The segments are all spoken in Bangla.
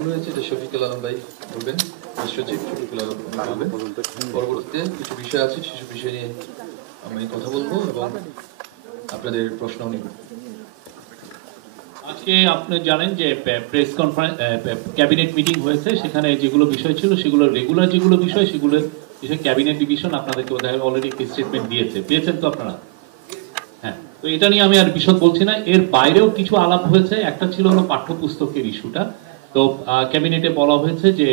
শফিকুল আলম ভাই বলবেন, সচিব শফিকুল আলম বলবেন। পরবর্তীতে কিছু বিষয় আছে, সেসব বিষয় নিয়ে আমি কথা বলবো এবং আপনাদের প্রশ্ন নিব। আজকে আপনি জানেন যে প্রেস কনফারেন্স ক্যাবিনেট মিটিং হয়েছে, সেখানে যেগুলো বিষয় ছিল সেগুলো রেগুলার যেগুলো বিষয় সেগুলো বিষয় ক্যাবিনেট ডিভিশন আপনাদেরকে অলরেডি একটি স্টেটমেন্ট পেয়েছেন তো আপনারা। হ্যাঁ, তো এটা নিয়ে আমি আর বিশদ বলছি না। এর বাইরেও কিছু আলাপ হয়েছে। একটা ছিল হলো পাঠ্যপুস্তকের ইস্যুটা। তো ক্যাবিনেটে বলা হয়েছে যে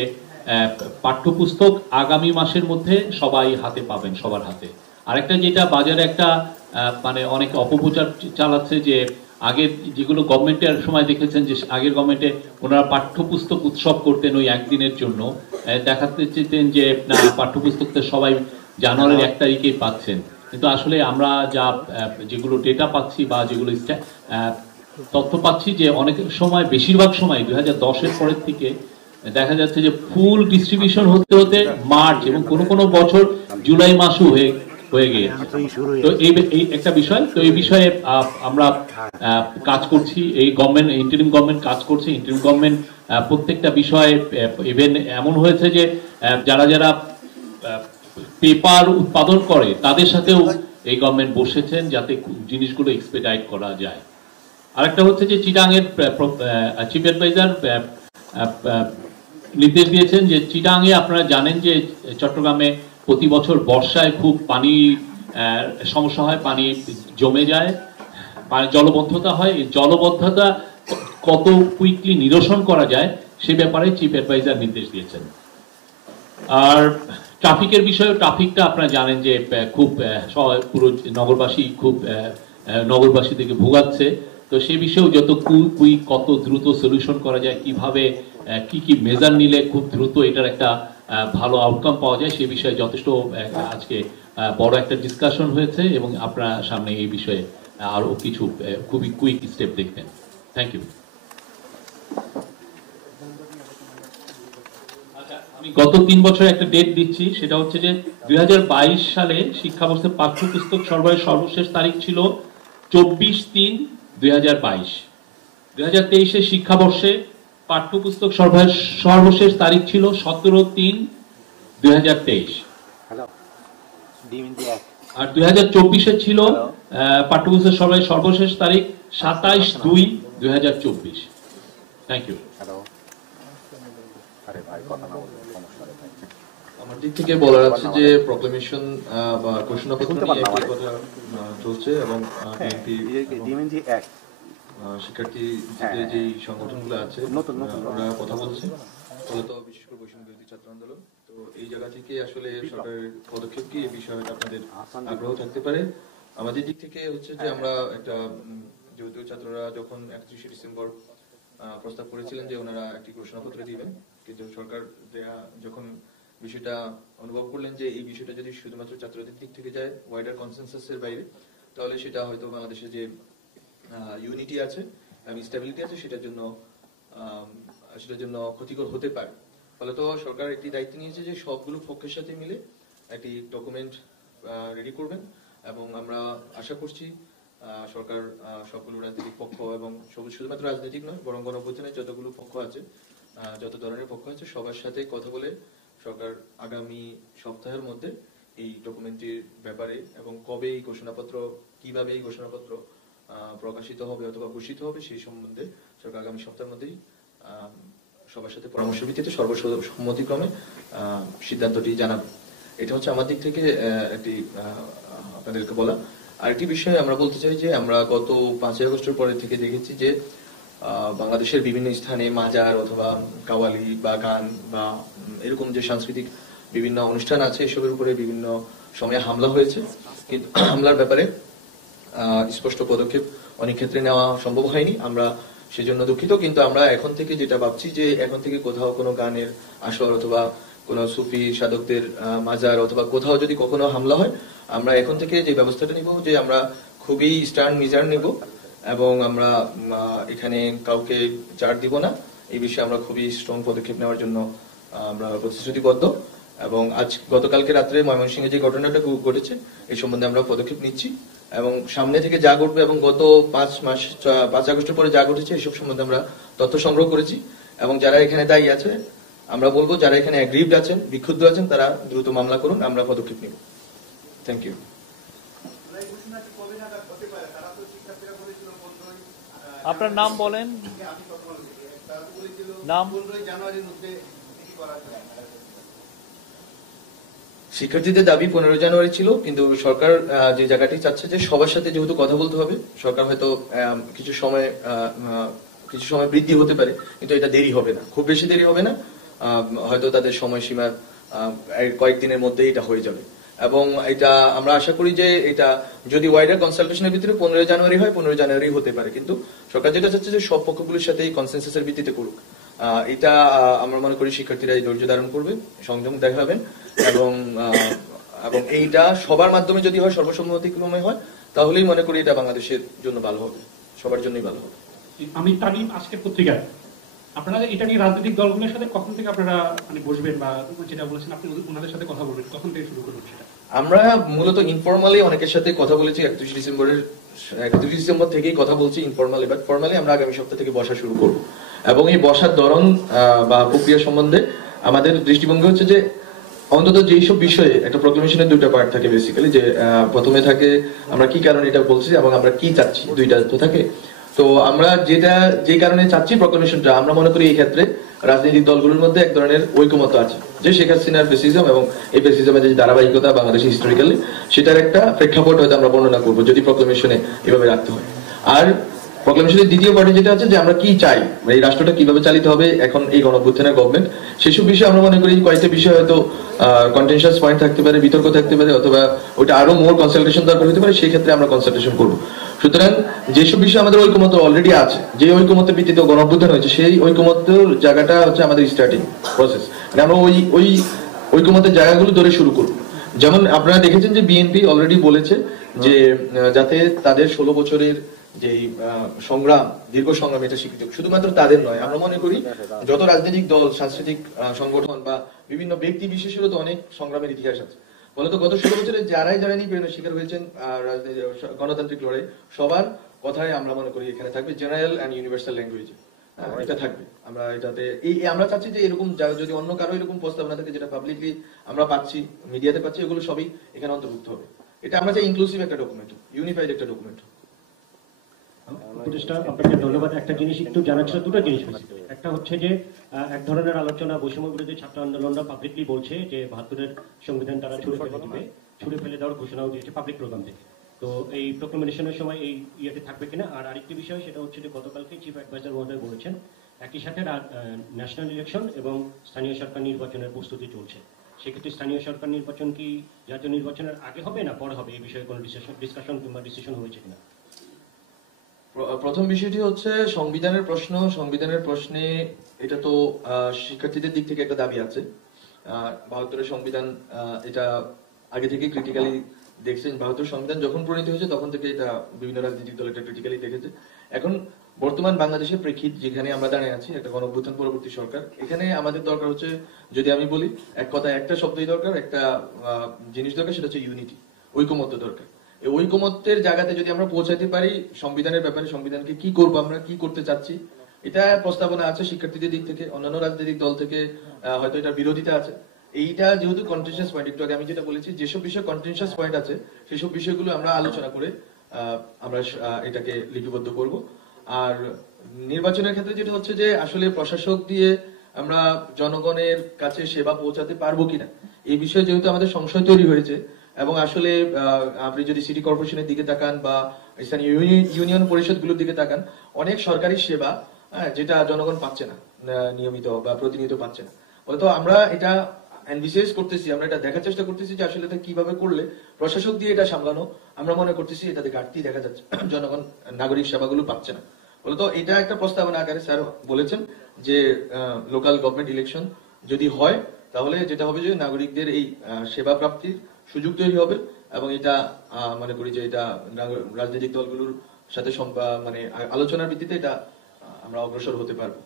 পাঠ্যপুস্তক আগামী মাসের মধ্যে সবাই হাতে পাবেন, সবার হাতে। আরেকটা যেটা বাজারে একটা মানে অনেক অপপ্রচার চালাচ্ছে যে আগে যেগুলো গভর্নমেন্টের সময় দেখেছেন যে আগের গভর্নমেন্টে ওনারা পাঠ্যপুস্তক উৎসব করতেন ওই একদিনের জন্য, দেখাতে চেতেন যে না পাঠ্যপুস্তকটা সবাই জানুয়ারির 1 তারিখেই পাচ্ছেন। কিন্তু আসলে আমরা যা যেগুলো ডেটা পাচ্ছি বা যেগুলো তথ্য পাচ্ছি যে অনেক সময় বেশিরভাগ সময় 2010-এর পরের থেকে দেখা যাচ্ছে যে ফুল ডিস্ট্রিবিউশন হতে হতে মার্চ এবং কোনো বছর জুলাই মাসও হয়ে গিয়েছে। তো এই একটা বিষয়। তো এই বিষয়ে আমরা কাজ করছি। এই গভর্নমেন্ট ইন্টারিম গভর্নমেন্ট কাজ করছে। ইন্টারিম গভর্নমেন্ট প্রত্যেকটা বিষয়ে ইভেন এমন হয়েছে যে যারা পেপার উৎপাদন করে তাদের সাথেও এই গভর্নমেন্ট বসেছেন যাতে জিনিসগুলো এক্সপেডাইট করা যায়। আরেকটা হচ্ছে যে চিটাংয়ের চিফ অ্যাডভাইজার নির্দেশ দিয়েছেন যে চিটাংয়ে আপনারা জানেন যে চট্টগ্রামে প্রতি বছর বর্ষায় খুব পানি সমস্যা হয়, পানি জমে যায়, জলবদ্ধতা হয়। এই জলবদ্ধতা কত কুইকলি নিরসন করা যায় সে ব্যাপারে চিফ অ্যাডভাইজার নির্দেশ দিয়েছেন। আর ট্রাফিকের বিষয়ে, ট্রাফিকটা আপনারা জানেন যে খুব পুরো নগরবাসী থেকে ভোগাচ্ছে। তো সেই বিষয়েও যত কত দ্রুত সলিউশন করা যায়, কিভাবে কি মেজার নিলে খুব দ্রুত এটার একটা ভালো আউটকাম পাওয়া যায়, সেই বিষয়ে যথেষ্ট আজকে বড় একটা ডিসকাশন হয়েছে এবং আপনারা সামনে এই বিষয়ে আরো কিছু খুবই কুইক স্টেপ দেখবেন। Thank you. আমি গত 3 বছরের একটা ডেট দিচ্ছি, সেটা হচ্ছে যে 2022 সালে শিক্ষাবর্ষে পাঠ্যপুস্তক সরবরাহের সর্বশেষ তারিখ ছিল 24/3/2022। 2023-এর শিক্ষাবর্ষে পাঠ্যপুস্তক সরবরাহের সর্বশেষ তারিখ ছিল 17/3/2023। আর 2024-এ ছিল পাঠ্যপুস্তক সরবরাহের সর্বশেষ তারিখ 27/2/2024। Thank you. আমার দিক থেকে বলা যাচ্ছে যে প্রক্লেমেশন বা ঘোষণাপত্র নিয়ে একটি কথা চলছে এবং শিক্ষার্থী যে সংগঠনগুলো আছে ওরা কথা বলছে, মূলত বিশেষ করে বৈষম্য বিরোধী ছাত্র আন্দোলন। তো এই জায়গা থেকে আসলে সরকারের পদক্ষেপ কি এই বিষয়ে আপনাদের আগ্রহ থাকতে পারে। আমাদের দিক থেকে হচ্ছে যে আমরা একটা, যেহেতু ছাত্ররা যখন 31শে ডিসেম্বর প্রস্তাব করেছিলেন যে ওনারা একটি ঘোষণাপত্র দিবেন, কিন্তু সরকার যখন বিষয়টা অনুভব করলেন যে এই বিষয়টা যদি শুধুমাত্র ছাত্রদের দিক থেকে যায় ওয়াইডার কনসেনসাসের বাইরে, তাহলে সেটা হয়তো বাংলাদেশে যে ইউনিটি আছে এবং স্টেবিলিটি আছে সেটার জন্য ক্ষতিকর হতে পারে। ফলত সরকার একটি দায়িত্ব নিয়েছে যে সবগুলো পক্ষের সাথে মিলে একটি ডকুমেন্ট রেডি করবেন এবং আমরা আশা করছি সরকার সবগুলো রাজনৈতিক পক্ষ এবং শুধুমাত্র রাজনৈতিক নয় বরং গণঅভ্যুত্থানের যতগুলো পক্ষ আছে, যত ধরনের পক্ষ আছে সবার সাথে কথা বলে সরকার আগামী সপ্তাহের মধ্যে এই ডকুমেন্টটির ব্যাপারে এবং কবে এই ঘোষণাপত্র, কিভাবে এই ঘোষণাপত্র প্রকাশিত হবে অথবা ঘোষিত হবে সেই সম্বন্ধে সরকার আগামী সপ্তাহের মধ্যেই সবার সাথে পরামর্শ ভিত্তিতে সর্বসম্মতিক্রমে সিদ্ধান্তটি জানাবে। এটা হচ্ছে আমার দিক থেকে একটি আপনাদেরকে বলা। আরেকটি বিষয় আমরা বলতে চাই যে আমরা গত 5ই আগস্টের পরে থেকে দেখেছি যে বাংলাদেশের বিভিন্ন স্থানে মাজার অথবা কাওয়ালি বা গান বা এরকম যে সাংস্কৃতিক বিভিন্ন অনুষ্ঠান আছে এসবের উপরে বিভিন্ন সময়ে হামলা হয়েছে, কিন্তু হামলার ব্যাপারে স্পষ্ট পদক্ষেপ অনেক ক্ষেত্রে নেওয়া সম্ভব হয়নি। আমরা সেজন্য দুঃখিত, কিন্তু আমরা এখন থেকে যেটা ভাবছি যে এখন থেকে কোথাও কোনো গানের আসর অথবা কোনো সুফি সাধকদের মাজার অথবা কোথাও যদি কখনো হামলা হয়, আমরা এখন থেকে যে ব্যবস্থাটা নিব যে আমরা খুবই স্টার্ন মেজার নেব এবং আমরা এখানে কাউকে ছাড় দিব না। এই বিষয়ে আমরা খুবই স্ট্রং পদক্ষেপ নেওয়ার জন্য আমরা প্রতিশ্রুতিবদ্ধ এবং গতকালকে রাত্রে ময়মনসিংহে যে ঘটনাটা ঘটেছে এই সম্বন্ধে আমরা পদক্ষেপ নিচ্ছি এবং সামনে থেকে যা ঘটবে এবং গত 5 আগস্টের পরে যা ঘটেছে এসব সম্বন্ধে আমরা তথ্য সংগ্রহ করেছি এবং যারা এখানে দায়ী আছে আমরা বলবো যারা এখানে অ্যাগ্রিভড আছেন, বিক্ষুব্ধ আছেন, তারা দ্রুত মামলা করুন, আমরা পদক্ষেপ নিব। Thank you. আপনার নাম বলেন। নাম? শিক্ষার্থীদের দাবি 15 জানুয়ারি ছিল, কিন্তু সরকার যে জায়গাটি চাচ্ছে যে সবার সাথে যেহেতু কথা বলতে হবে, সরকার হয়তো কিছু সময় বৃদ্ধি হতে পারে, কিন্তু এটা দেরি হবে না, খুব বেশি দেরি হবে না, হয়তো তাদের সময়সীমার কয়েকদিনের মধ্যে এটা হয়ে যাবে। এবং এটা আমরা আশা করি যে এটা যদি ওয়াইডার কনসালটেশনের ভিতরে 15 জানুয়ারি হয়, 15 জানুয়ারি হতে পারে, কিন্তু সরকার যেটা চাচ্ছে যে সব পক্ষগুলোর সাথে কনসেনসাসের ভিত্তিতে করুক। এটা আমরা মনে করি শিক্ষার্থীরা ধৈর্য ধারণ করবে, সংযম দেখাবেন, এবং এইটা সবার মাধ্যমে যদি হয়, সর্বসম্মতিক্রমে হয়, তাহলেই মনে করি এটা বাংলাদেশের জন্য ভালো হবে, সবার জন্যই ভালো হবে। আমি তালিম আজকের পত্রিকায় আপনারা এটা নিয়ে রাজনৈতিক দলগুলোর সাথে কখন থেকে আপনারা মানে বসবেন, বা যেটা বলেছেন আপনি ওনাদের সাথে কথা বলবেন, কখন থেকে শুরু করবেন সেটা? আমরা মূলত ইনফরমালি অনেকের সাথে কথা বলেছি, 31 ডিসেম্বর থেকেই কথা বলছি ইনফরমালি, বাট ফরমালি আমরা আগামী সপ্তাহ থেকে বসা শুরু করব। এবং এই বসার ধরন বা প্রক্রিয়া সম্বন্ধে আমাদের দৃষ্টিভঙ্গি হচ্ছে যে অন্তত যেই সব বিষয়ে একটা প্রক্লেমেশনের দুইটা পার্ট থাকে বেসিক্যালি, যে প্রথমে থাকে আমরা কি কারণে এটা বলছি এবং আমরা কি চাচ্ছি, দুইটা তো থাকে। তো আমরা যে কারণে চাচ্ছি প্রক্লেমেশনটা, আমরা মনে করি এই ক্ষেত্রে রাজনৈতিক দলগুলোর মধ্যে এক ধরনের ঐকমত্য আছে, যে শেখ হাসিনার ফ্যাসিজম এবং এই ফ্যাসিজমের যে ধারাবাহিকতা বাংলাদেশে হিস্টোরিক্যালি, সেটার একটা প্রেক্ষাপট হয়তো আমরা বর্ণনা করবো যদি প্রক্লেমেশনে এভাবে রাখতে হয়। আর প্রক্লেমেশনের দ্বিতীয় পার্টি যেটা আছে যে আমরা কি চাই, এই রাষ্ট্রটা কিভাবে চালিত হবে এখন এই গণঅভ্যুত্থানের গভর্নমেন্ট, সেসব বিষয়ে আমরা মনে করি কয়েকটা বিষয় হয়তো কন্টেনশাস পয়েন্ট থাকতে পারে, বিতর্ক থাকতে পারে, অথবা ওইটা আরো মোর কনসালটেশন দরকার হতে পারে, সেই ক্ষেত্রে আমরা কনসালটেশন করবো। সুতরাং যেসব বিষয়ে আমাদের ঐকমত্য অলরেডি আছে, যে ঐকমত্যের ভিত্তিতে গণঅভ্যুত্থান হয়েছে, সেই ঐকমত্যের জায়গাটা হচ্ছে আমাদের স্টার্টিং প্রসেস, আমরা ওই ঐকমত্যের জায়গাগুলো ধরে শুরু করবো। যেমন আপনারা দেখেছেন যে বিএনপি অলরেডি বলেছে যে যাতে তাদের 16 বছরের যে সংগ্রাম, দীর্ঘ সংগ্রাম, এটা স্বীকৃত, শুধুমাত্র তাদের নয়, আমরা মনে করি যত রাজনৈতিক দল, সাংস্কৃতিক সংগঠন বা বিভিন্ন ব্যক্তি বিশেষেরও তো অনেক সংগ্রামের ইতিহাস আছে। বলতো গত 16 বছরে যারাই নিপীড়নের শিকার হয়েছেন গণতান্ত্রিক লড়াই, সবার কথাই আমরা মনে করি এখানে থাকবে জেনারেল এন্ড ইউনিভার্সাল ল্যাঙ্গুয়েজ, এটা থাকবে। আমরা এটাতে আমরা চাচ্ছি যে এরকম যদি অন্য কারো এরকম প্রস্তাবনা থাকে যেটা পাবলিকলি আমরা পাচ্ছি, মিডিয়াতে পাচ্ছি, এগুলো সবই এখানে অন্তর্ভুক্ত হবে। এটা আমরা চাই ইনক্লুসিভ একটা ডকুমেন্ট, ইউনিফাইড একটা ডকুমেন্ট। উপদেষ্টা, আপনাকে ধন্যবাদ। একটা জিনিস একটু জানার ছিল, দুটো জিনিস। একটা হচ্ছে যে এক ধরনের আলোচনা বৈষম্য বিরোধী ছাত্র আন্দোলনরা পাবলিকলি বলছে যে 72-এর সংবিধান তারা ছুড়ে ফেলে দেওয়ার ঘোষণাও দিয়েছে পাবলিক প্রোগ্রাম থেকে। তো এই প্রোক্লেমেশনের সময় এই ইয়েতে থাকবে কিনা? আর আরেকটি বিষয়, সেটা হচ্ছে যে গতকালকে চিফ অ্যাডভাইজার মহোদয় বলেছেন একই সাথে ন্যাশনাল ইলেকশন এবং স্থানীয় সরকার নির্বাচনের প্রস্তুতি চলছে। সেক্ষেত্রে স্থানীয় সরকার নির্বাচন কি জাতীয় নির্বাচনের আগে হবে না পরে হবে, এই বিষয়ে কোনো ডিসকাশন কিংবা ডিসিশন হয়েছে কিনা? প্রথম বিষয়টি হচ্ছে সংবিধানের প্রশ্ন। সংবিধানের প্রশ্নে এটা তো শিক্ষার্থীদের দিক থেকে একটা দাবি আছে। 72-এর সংবিধান এটা আগে থেকে ক্রিটিক্যালি দেখছেন। 72 সংবিধান যখন প্রণীত হয়েছে তখন থেকে এটা বিভিন্ন রাজনৈতিক দল এটা ক্রিটিক্যালি দেখেছে। এখন বর্তমান বাংলাদেশের প্রেক্ষিত যেখানে আমরা দাঁড়িয়ে আছি, একটা গণঅভ্যুত্থান পরবর্তী সরকার, এখানে আমাদের দরকার হচ্ছে, যদি আমি বলি এক কথা, একটা শব্দই দরকার, একটা জিনিস দরকার, সেটা হচ্ছে ইউনিটি, ঐকমত্য দরকার। এই ঐকমত্যের জায়গাতে যদি আমরা পৌঁছাতে পারি, সংবিধানের ব্যাপারে, সংবিধানকে কি করব, আমরা কি করতে চাচ্ছি, এটা প্রস্তাবনা আছে শিক্ষার্থীদের দিক থেকে, অন্যান্য রাজনৈতিক দল থেকে হয়তো এটা বিরোধিতা আছে। এইটা যেহেতু কন্টেনশাস পয়েন্ট, একটু আগে আমি যেটা বলেছি, যেসব বিষয়ে কন্টেনশাস পয়েন্ট আছে সেসব বিষয়গুলো আমরা আলোচনা করে আমরা এটাকে লিপিবদ্ধ করব। আর নির্বাচনের ক্ষেত্রে যেটা হচ্ছে যে আসলে প্রশাসক দিয়ে আমরা জনগণের কাছে সেবা পৌঁছাতে পারবো কিনা, এই বিষয়ে যেহেতু আমাদের সংশয় তৈরি হয়েছে, এবং আসলে আপনি যদি সিটি কর্পোরেশনের দিকে তাকান বা স্থানীয় ইউনিয়ন পরিষদগুলোর দিকে তাকান, অনেক সরকারি সেবা যেটা জনগণ পাচ্ছে না নিয়মিত বা প্রতিনিয়ত পাচ্ছে না। তো আমরা এটা এনভিসিএস করতেছি, আমরা এটা দেখার চেষ্টা করতেছি যে আসলে এটা কিভাবে করলে প্রশাসক দিয়ে এটা সামলানো, আমরা মনে করতেছি এটাতে ঘাটতি দেখা যাচ্ছে, জনগণ নাগরিক সেবাগুলো পাচ্ছে না। বলতো এটা একটা প্রস্তাবনা আকারে স্যার বলেছেন যে লোকাল গভর্নমেন্ট ইলেকশন যদি হয়, তাহলে যেটা হবে যে নাগরিকদের এই সেবা প্রাপ্তির সুযোগ তৈরি হবে, এবং এটা মনে করি যে এটা রাজনৈতিক দলগুলোর সাথে মানে আলোচনার ভিত্তিতে এটা আমরা অগ্রসর হতে পারবো।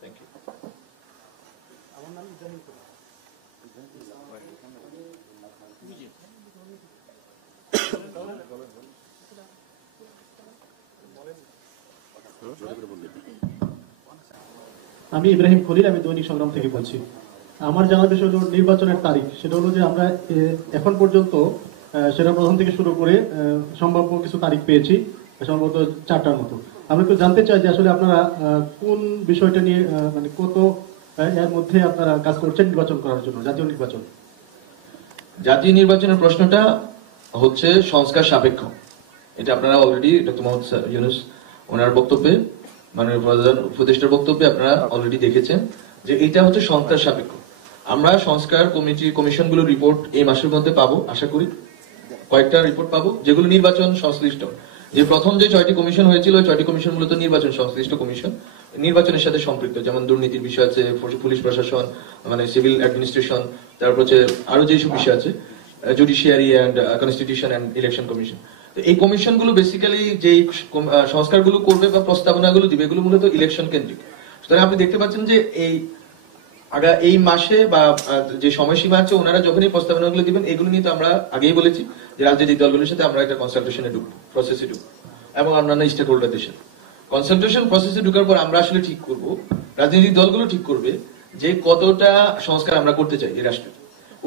Thank you. আমি ইব্রাহিম খলিল, আমি দৈনিক সংগ্রাম থেকে বলছি। আমার জানার বিষয় হলো নির্বাচনের তারিখ। সেটা হলো যে আমরা এখন পর্যন্ত সেনাপ্রধান থেকে শুরু করে সম্ভাব্য কিছু তারিখ পেয়েছি, সম্ভবত 4টার মতো। আমরা একটু জানতে চাই যে আসলে আপনারা কোন বিষয়টা নিয়ে মানে কত এর মধ্যে আপনারা কাজ করছেন নির্বাচন করার জন্য, জাতীয় নির্বাচন। জাতীয় নির্বাচনের প্রশ্নটা হচ্ছে সংস্কার সাপেক্ষ। এটা আপনারা অলরেডি ডক্টর মোহাম্মদ ইউনূস ওনার বক্তব্যে, মাননীয় প্রধান উপদেষ্টার বক্তব্যে আপনারা অলরেডি দেখেছেন যে এটা হচ্ছে সংস্কার সাপেক্ষ। আমরা সংস্কার কমিশনগুলোর রিপোর্ট এই মাসের মধ্যে পাবো, আশা করি কয়েকটা রিপোর্ট পাবো যেগুলো নির্বাচন সংশ্লিষ্ট। যে প্রথম যে 6টি কমিশন হয়েছিল, ওই 6টি কমিশন মূলত নির্বাচন সংশ্লিষ্ট কমিশন, নির্বাচনের সাথে সম্পৃক্ত, যেমন দুর্নীতির বিষয় আছে, পুলিশ প্রশাসন, মানে সিভিল অ্যাডমিনিস্ট্রেশন, তারপর হচ্ছে আরো যেসব বিষয় আছে, judiciary and constitution and election commission. তো এই কমিশনগুলো বেসিক্যালি যে সংস্কারগুলো করবে বা প্রস্তাবনাগুলো দিবে, এগুলো মূলত ইলেকশন কেন্দ্রিক। সুতরাং আপনি দেখতে পাচ্ছেন যে এই মাসে বা যে সময়সীমা আছে, ওনারা যখন এই প্রস্তাবনাগুলো দিবেন, এগুলো নিয়ে তো আমরা আগেই বলেছি যে রাজনৈতিক দলগুলোর সাথে আমরা একটা কনসালটেশনে ঢুকবো, প্রসেসে ঢুকবো, এবং অন্যান্য স্টেক হোল্ডারদের সাথে কনসালটেশন প্রসেসে ঢুকার পর আমরা আসলে ঠিক করব, রাজনৈতিক দলগুলো ঠিক করবে যে কতটা সংস্কার আমরা করতে চাই এই রাষ্ট্রের।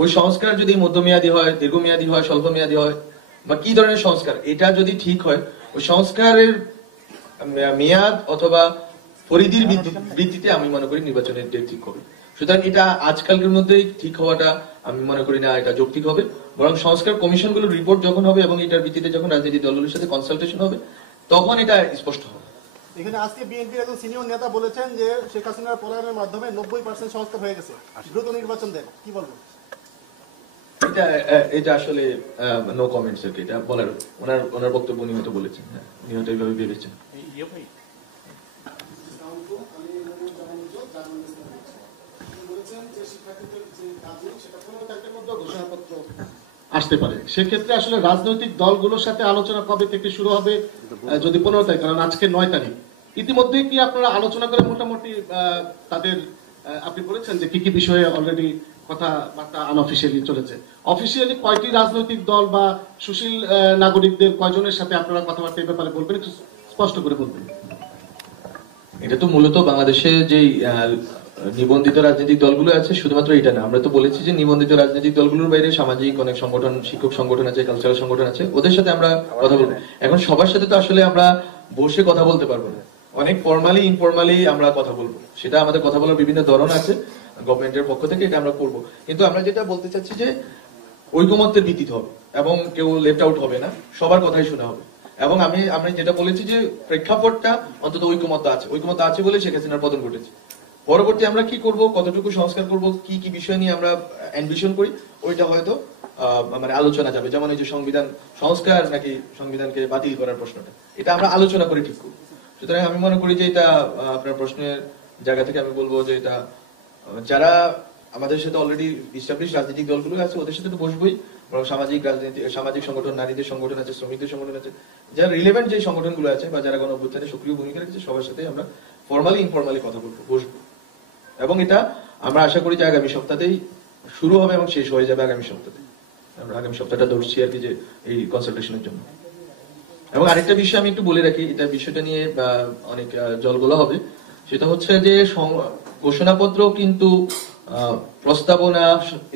ওই সংস্কার যদি মধ্যমেয়াদী হয়, দীর্ঘমেয়াদী হয়, স্বল্প মেয়াদী হয়, বা কি ধরনের সংস্কার, এটা যদি ঠিক হয়, ওই সংস্কারের মেয়াদ অথবা পরিধির ভিত্তিতে আমি মনে করি নির্বাচনের ডেট ঠিক হবে। সুতরাং এটা আজকালকের মধ্যেই ঠিক হওয়াটা আমি মনে করি না এটা যৌক্তিক হবে। বরং সংস্কার কমিশনগুলোর রিপোর্ট যখন হবে এবং এটার ভিত্তিতে যখন রাজনৈতিক দলগুলোর সাথে কনসালটেশন হবে, তখন এটা স্পষ্ট হবে। এখানে আজকে বিএনপির একজন সিনিয়র নেতা বলেছেন যে শেখ হাসিনার পলায়নের মাধ্যমে 90% সংস্কার হয়ে গেছে, দ্রুত নির্বাচন দেন, কি বলবেন? এটা আসলে নো কমেন্টস আর কি, এটা বলার ওনার বক্তব্য উনি হয়তো বলেছেন, হ্যাঁ উনি হয়তো এইভাবে ভেবেছেন। আসতে পারে, সেক্ষেত্রে আসলে রাজনৈতিক দলগুলোর সাথে আলোচনা কবে থেকে শুরু হবে? যদি 15 তারিখ, কারণ আজকে 9 তারিখ, ইতিমধ্যে কি আপনারা আলোচনা করে মোটামুটি তাদের আপনি বলেছেন যে কি কি বিষয়ে অলরেডি কথাবার্তা আনঅফিসিয়ালি চলেছে, অফিসিয়ালি কয়টি রাজনৈতিক দল বা সুশীল নাগরিকদের কয়জনের সাথে আপনারা কথাবার্তা এই ব্যাপারে বলবেন, একটু স্পষ্ট করে বলবেন। এটা তো মূলত বাংলাদেশে যে নিবন্ধিত রাজনৈতিক দলগুলো আছে, শুধুমাত্র এটা না, আমরা তো বলেছি যে নিবন্ধিত রাজনৈতিক দলগুলোর বাইরে সামাজিক অনেক সংগঠন, শিক্ষক সংগঠন আছে, কালচারাল সংগঠন আছে, ওদের সাথে আমরা কথা বলবো। এখন সবার সাথে তো আসলে আমরা বসে কথা বলতে পারবো না, অনেক ফর্মালি ইনফর্মালি আমরা কথা বলবো, সেটা আমাদের কথা বলার বিভিন্ন ধরন আছে গভর্নমেন্টের পক্ষ থেকে, এটা আমরা করবো। কিন্তু আমরা যেটা বলতে চাচ্ছি যে ঐকমত্যের ভিত্তিতে হবে এবং কেউ লেফট আউট হবে না, সবার কথাই শোনা হবে। এবং আমি যেটা বলেছি যে প্রেক্ষাপটটা অন্তত ঐকমত্য আছে বলে শেখ হাসিনার পতন ঘটেছে। পরবর্তী আমরা কি করব, কতটুকু সংস্কার করব, কি কি বিষয় নিয়ে আমরা অ্যাম্বিশন করি, ওইটা হয়তো মানে আলোচনা যাবে। যেমন এই যে সংবিধান সংস্কার নাকি সংবিধানকে বাতিল করার প্রশ্নটা, এটা আমরা আলোচনা করে ঠিক করব। সুতরাং আমি মনে করি যে এটা আপনার প্রশ্নের জায়গা থেকে আমি বলবো যে এটা যারা আমাদের সাথে অলরেডি ইস্টাবলিশ রাজনৈতিক দলগুলো আছে, ওদের সাথে তো বসবোই, বরং সামাজিক সংগঠন, নারীদের সংগঠন আছে, শ্রমিকদের সংগঠন আছে, যারা রিলেভেন্ট যে সংগঠনগুলো আছে বা যারা গণ অভ্যুত্থানে সক্রিয় ভূমিকা রেখেছে, সবার সাথে আমরা ফর্মালি ইনফর্মালি কথা বলবো, বসবো। এবং এটা আমরা আশা করি যে আগামী সপ্তাহতেই শুরু হবে এবং শেষ হয়ে যাবে আগামী সপ্তাহে। আমরা আগামী সপ্তাহটা ধরছি আর কি যে এই কনসালটেশনের জন্য। এবং আরেকটা বিষয় আমি একটু বলে রাখি, এটা বিষয়টা নিয়ে অনেক জলগোলা হবে, সেটা হচ্ছে যে ঘোষণাপত্র কিন্তু প্রস্তাবনা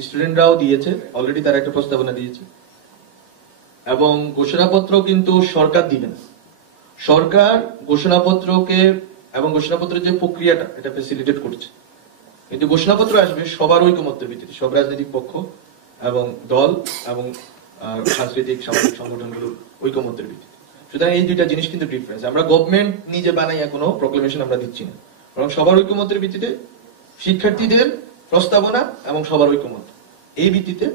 স্টুডেন্টরাও দিয়েছে, অলরেডি তারা একটা প্রস্তাবনা দিয়েছে, এবং ঘোষণাপত্র কিন্তু সরকার দিবে না। সরকার ঘোষণাপত্রকে এবং ঘোষণাপত্রের যে প্রক্রিয়াটা, এটা ফ্যাসিলিটেট করছে, কিন্তু ঘোষণাপত্র আসবে সবার ঐকমত্যের ভিত্তিতে, সব রাজনৈতিক পক্ষ এবং দল এবং সাংস্কৃতিক সামাজিক সংগঠনগুলোর ঐকমত্যের ভিত্তিতে। সুতরাং এই দুইটা জিনিস কিন্তু ডিফারেন্স। আমরা গভর্নমেন্ট নিজে বানাইয়া কোনো প্রক্লেমেশন আমরা দিচ্ছি না, বরং সবার ঐকমত্যের ভিত্তিতে শিক্ষার্থীদের প্রস্তাবনা এবং সবার ঐকমত্য, এই ভিত্তিতে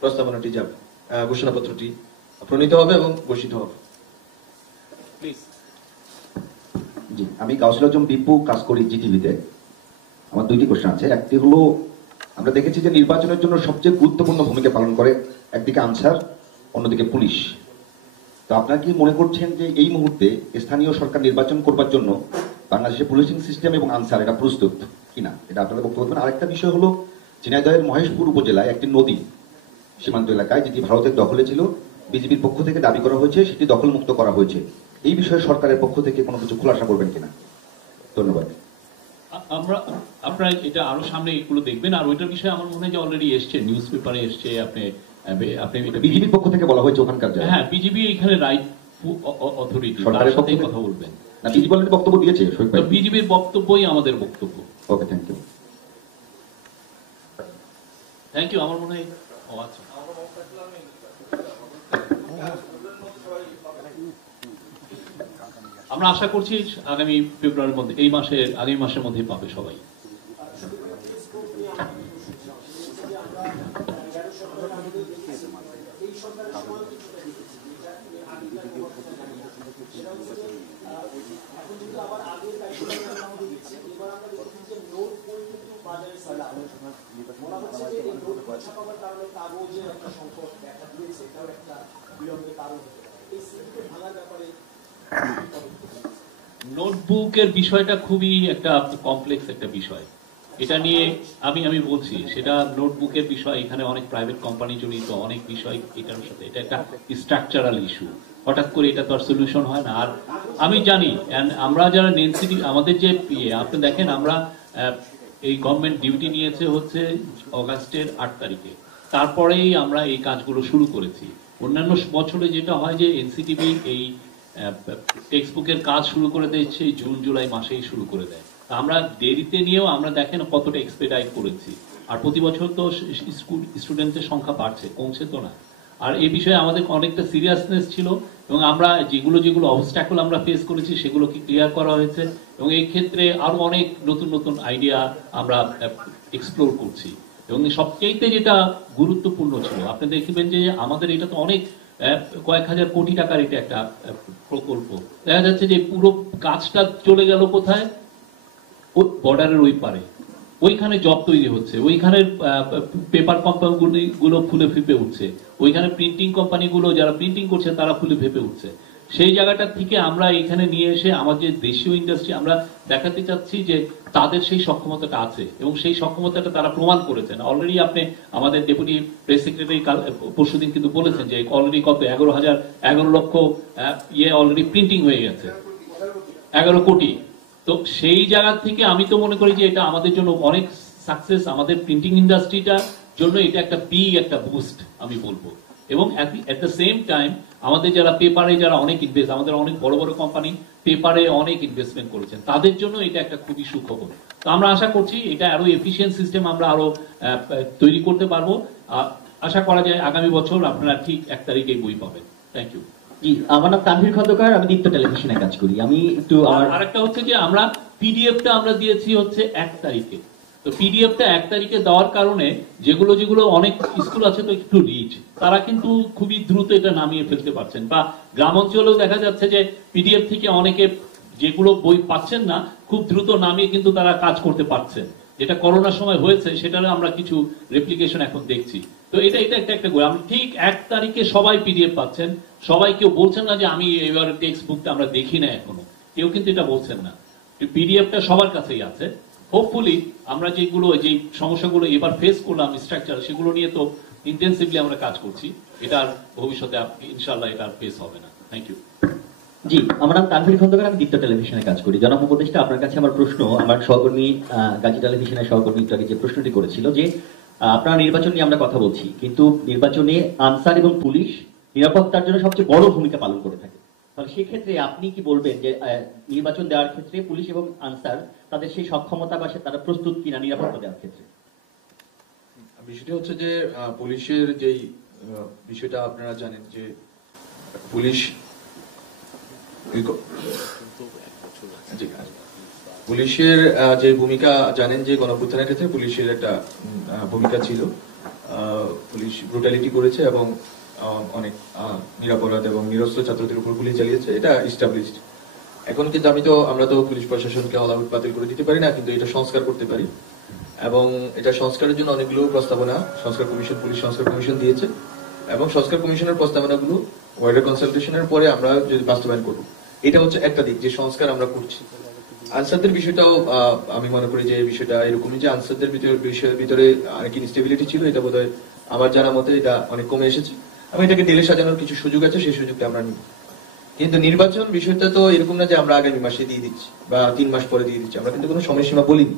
প্রস্তাবনাটি যাবে, ঘোষণাপত্রটি প্রণীত হবে এবং ঘোষিত হবে। জি, আমি কাউন্সিলর জন বিপু, কাজ করি জিটিভিতে। আমার দুইটি কোশ্চেন আছে। একটি হলো, আমরা দেখেছি যে নির্বাচনের জন্য সবচেয়ে গুরুত্বপূর্ণ ভূমিকা পালন করে একদিকে আনসার, অন্যদিকে পুলিশ। তো আপনারা কি মনে করছেন যে এই মুহূর্তে স্থানীয় সরকার নির্বাচন করবার জন্য বাংলাদেশের পুলিশিং সিস্টেম এবং আনসার এটা প্রস্তুত কিনা, এটা আপনারা বক্তব্য দেবেন। আরেকটা বিষয় হলো, ঝিনাইদহের মহেশপুর উপজেলায় একটি নদী সীমান্ত এলাকায়, যেটি ভারতের দখলে ছিল, বিজেপির পক্ষ থেকে দাবি করা হয়েছে সেটি দখলমুক্ত করা হয়েছে। এই বিষয়ে সরকারের পক্ষ থেকে কোনো কিছু খোলাসা করবেন কিনা? ধন্যবাদ। আমরা আপনারা এটা আরো সামনে এগুলো দেখবেন, আর ওইটার বিষয়ে আমার মনে হয় যে অলরেডি এসছে, নিউজ পেপারে এসছে। আপনি এটা বিজেপির পক্ষ থেকে বলা হয়েছে ওখানকার যারা। হ্যাঁ, বিজেপি এখানে রাইট অথরিটি, তার সরকারের সাথেই পক্ষ থেকে কথা বলবেন। না, বিজেপি অলরেডি বক্তব্য দিয়েছে শহীদ ভাই। বিজেপির বক্তব্যই আমাদের বক্তব্য। Okay, thank you. Thank you. আমার মনে হয় আচ্ছা, আমরা আশা করছি আগামী ফেব্রুয়ারির মধ্যে, আগামী মাসের মধ্যে পাবে সবাই। নোটবুকের বিষয়টা খুবই একটা কমপ্লেক্স একটা বিষয়। এটা নিয়ে আমি বলছি, সেটা নোটবুকের বিষয়, এখানে অনেক প্রাইভেট কোম্পানি জড়িত, অনেক বিষয় এটার সাথে। এটা একটা স্ট্রাকচারাল ইস্যু, হঠাৎ করে এটা তো আর সলিউশন হয় না। আর আমি জানি আমরা যারা এনসিটি, আমাদের যে আপনি দেখেন, আমরা এই গভর্নমেন্ট ডিউটি নিয়েছে হচ্ছে অগাস্টের 8 তারিখে, তারপরেই আমরা এই কাজগুলো শুরু করেছি। অন্যান্য বছরে যেটা হয় যে এনসিটিভি এই টেক্সট বুকের কাজ শুরু করে দিচ্ছে জুন জুলাই মাসেই শুরু করে দেয়। আমরা দেরিতে নিয়েও আমরা দেখেন কতটা এক্সপেডাইট করেছি। আর প্রতি বছর তো স্টুডেন্টের সংখ্যা বাড়ছে, কমছে তো না। আর এই বিষয়ে আমাদের অনেকটা সিরিয়াসনেস ছিল, এবং আমরা যেগুলো অবস্ট্যাকল আমরা ফেস করেছি সেগুলোকে ক্লিয়ার করা হয়েছে, এবং এই ক্ষেত্রে আরো অনেক নতুন নতুন আইডিয়া আমরা এক্সপ্লোর করছি। এবং সবচেয়ে যেটা গুরুত্বপূর্ণ ছিল, আপনি দেখবেন যে আমাদের এটা তো অনেক কয়েক হাজার কোটি টাকার এটা একটা প্রকল্প। দেখা যাচ্ছে যে পুরো কাজটা চলে গেল কোথায়, বর্ডারের ওই পারে। ওইখানে জব তৈরি হচ্ছে, ওইখানে পেপার কোম্পানিগুলো ফুলে ফেঁপে উঠছে, ওইখানে প্রিন্টিং কোম্পানিগুলো যারা প্রিন্টিং করছে তারা ফুলে ফেঁপে উঠছে। সেই জায়গাটা থেকে আমরা এখানে নিয়ে এসে আমাদের দেশীয় ইন্ডাস্ট্রি আমরা দেখাতে চাচ্ছি যে তাদের সেই সক্ষমতাটা আছে, এবং সেই সক্ষমতাটা তারা প্রমাণ করেছেন। অলরেডি আপনি আমাদের ডেপুটি প্রেস সেক্রেটারি পরশুদিন কিন্তু বলেছেন যে অলরেডি কত 11 লক্ষ অলরেডি প্রিন্টিং হয়ে গেছে, 11 কোটি। তো সেই জায়গা থেকে আমি তো মনে করি যে এটা আমাদের জন্য অনেক সাকসেস, আমাদের প্রিন্টিং ইন্ডাস্ট্রিটার জন্য এটা একটা বুস্ট আমি বলবো। এবং এট দ্য সেম টাইম আমাদের যারা পেপারে যারা অনেক ইনভেস্ট, আমাদের অনেক বড় বড় কোম্পানি পেপারে অনেক ইনভেস্টমেন্ট করেছেন, তাদের জন্য এটা একটা খুবই সুখবর। তো আমরা আশা করছি এটা আরো এফিশিয়েন্ট সিস্টেম আমরা আরো তৈরি করতে পারবো। আশা করা যায় আগামী বছর আপনারা ঠিক 1 তারিখে বই পাবেন। Thank you. জি, আমার নাম তানভীর খন্দকার, আমি দীপ্ত টেলিভিশনে কাজ করি। আমি একটু আরেকটা হচ্ছে যে আমরা পিডিএফটা আমরা দিয়েছি হচ্ছে 1 তারিখে। তো পিডিএফটা 1 তারিখে দেওয়ার কারণে যেগুলো অনেক স্কুল আছে তো একটু রিচ, তারা কিন্তু খুবই দ্রুত এটা নামিয়ে ফেলতে পারছেন। বা গ্রাম অঞ্চলেও দেখা যাচ্ছে যে পিডিএফ থেকে অনেকে যেগুলো বই পাচ্ছেন না, খুব দ্রুত নামিয়ে কিন্তু তারা কাজ করতে পারছেন। যেটা করোনার সময় হয়েছে সেটার আমরা কিছু রেপ্লিকেশন এখন দেখছি। তো এটা একটা আমরা ঠিক 1 তারিখে সবাই পিডিএফ পাচ্ছেন। সবাই কেউ বলছেন না যে আমি এবার টেক্সট বুকটা আমরা দেখি না এখনো, কেউ কিন্তু এটা বলছেন না। পিডিএফটা সবার কাছেই আছে। হোপফুলি আমরা যে সমস্যাগুলো এবার ফেস করলাম স্ট্রাকচার, সেগুলো নিয়ে তো ইন্টেন্সিভলি আমরা কাজ করছি। এটার ভবিষ্যতে ইনশাআল্লাহ এটা ফেস হবে না। Thank you. জি, আমার নাম তানভীর খন্দকার, আমি দীপ্ত টেলিভিশনে কাজ করি। জনাব উপদেষ্টা, আপনার কাছে আমার প্রশ্ন, আমার সহকর্মী গাজী টেলিভিশনের সহকর্মী একটু আগে যে প্রশ্নটি করেছিল যে আপনারা নির্বাচন নিয়ে আমরা কথা বলছি, কিন্তু নির্বাচনে আনসার এবং পুলিশ নিরাপত্তার জন্য সবচেয়ে বড় ভূমিকা পালন করে থাকে। তাহলে সেক্ষেত্রে আপনি কি বলবেন যে নির্বাচন দেওয়ার ক্ষেত্রে পুলিশ এবং আনসার তাদের সেই সক্ষমতা বা তারা প্রস্তুত কিনা নিরাপত্তা দেওয়ার ক্ষেত্রে? বিষয়টা হচ্ছে যে পুলিশের যেই বিষয়টা আপনারা জানেন যে পুলিশের যে ভূমিকা জানেন যে গণঅভ্যুত্থানের ক্ষেত্রে পুলিশের একটা ভূমিকা ছিল। পুলিশ ব্রুটালিটি করেছে এবং অনেক নিরাপরাধ এবং নিরস্ত্র ছাত্রদের উপর গুলি চালিয়েছে, এটা এস্টাবলিশড। এখন কিন্তু আমরা তো পুলিশ প্রশাসনকে অল আউট বাতিল করে দিতে পারি না, কিন্তু এটা সংস্কার করতে পারি। এবং এটা সংস্কারের জন্য অনেকগুলো প্রস্তাবনা পুলিশ সংস্কার কমিশন দিয়েছে, এবং সংস্কার কমিশনের প্রস্তাবনাগুলো ওয়াইডার কনসালটেশনের পরে আমরা যদি বাস্তবায়ন করব, এটা হচ্ছে একটা দিক যে সংস্কার আমরা করছি। আনসারদের বিষয়টাও আমি মনে করি যে বিষয়টা এরকমই যে আনসারদের ভিতরে অনেক ইনস্টেবিলিটি ছিল, এটা বোধহয় আমার জানা মতে এটা অনেক কমে এসেছে, এবং এটাকে ঢেলে সাজানোর কিছু সুযোগ আছে, সেই সুযোগটা আমরা নিব। কিন্তু নির্বাচন বিষয়টা তো এরকম না যে আমরা আগামী মাসে দিয়ে দিচ্ছি বা 3 মাস পরে দিয়ে দিচ্ছি। আমরা কিন্তু কোনো সময়সীমা বলিনি।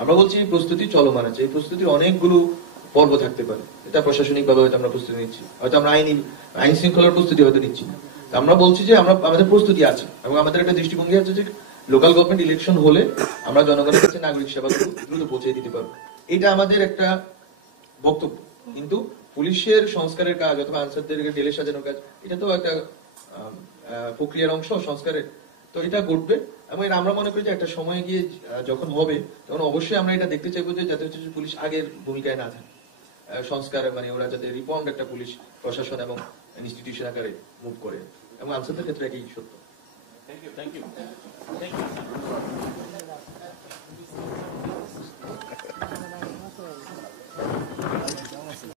আমরা বলছি এই প্রস্তুতি চলমান আছে। এই প্রস্তুতির অনেকগুলো পর্ব থাকতে পারে। এটা প্রশাসনিক ভাবে হয়তো আমরা প্রস্তুতি নিচ্ছি, হয়তো আমরা আইন শৃঙ্খলার প্রস্তুতি হয়তো নিচ্ছি না। তো আমরা বলছি যে আমাদের প্রস্তুতি আছে এবং আমাদের একটা দৃষ্টিভঙ্গি আছে যে লোকাল গভর্নমেন্ট ইলেকশন হলে আমরা জনগণের কাছে নাগরিক সেবাগুলো দ্রুত পৌঁছে দিতে পারবো। এটা আমাদের একটা বক্তব্য। কিন্তু পুলিশের সংস্কারের কাজ অথবা আনসারদেরকে ঢেলে সাজানোর কাজ, এটা তো একটা প্রক্রিয়ার অংশ সংস্কারের। তো এটা ঘটবে এবং এটা আমরা মনে করি যে একটা সময় গিয়ে যখন হবে তখন অবশ্যই আমরা এটা দেখতে চাইবো যে যাতে হচ্ছে পুলিশ আগের ভূমিকায় না থাকে, সংস্কার মানে ওরা যাতে রিফর্মড একটা পুলিশ প্রশাসন এবং ইনস্টিটিউশন আকারে মুভ করে, এবং আনসারদের ক্ষেত্রে একই সত্য। Thank you